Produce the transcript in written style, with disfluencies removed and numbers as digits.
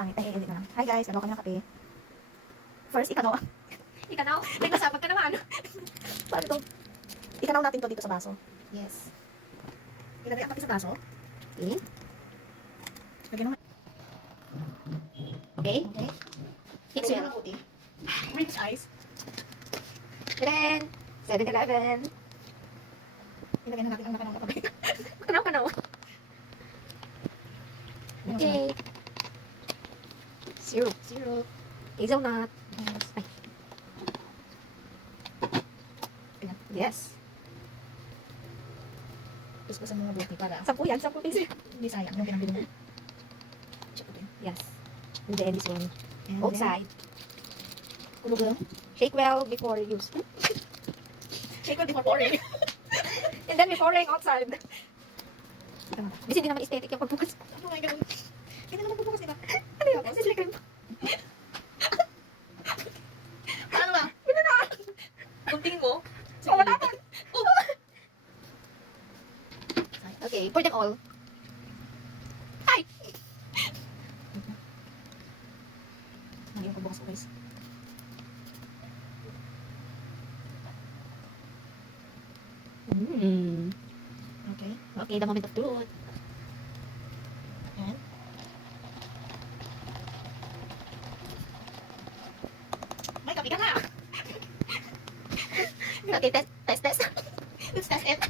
Pangit, ay edit na lang. Hi guys, gagawa kami ng kape. First, ikanaw. Ikanaw? Nagmasabag ka naman. Paano ito? Ikanaw natin to dito sa baso. Yes. Ilagay ang kape sa baso. Okay. Lagyan naman. Okay. Okay. Mix Lagyan well. ng puti. Rich ice. Then, 7-Eleven. Ilagay na natin ang nakanaw na kape. Kanaw. Okay. Syrup. Syrup. Hazelnut. Yes. Ay. Ayan. Yes. Kuskusan mo mabuti para 10 yan. 10 piso. hindi sayang yung pinambili mo. Check ko din. Yes. And then this one. And Both then, side. kulog lang. Shake well before use. Shake ko before pouring. And then before pouring outside. Tama. Kasi hindi naman aesthetic yung pagbukas. Ano nga yung ganun? Ganun naman bubukas, diba? Ano yun? Sisili cream. Ano ba? Yun na. Kunting mo? Oh, wala pa. Okay, pour them all. Ay! Mali yung pagbukas ko guys. Okay. Okay, the moment of truth. And may kape ka na! Okay, test. Let's test it.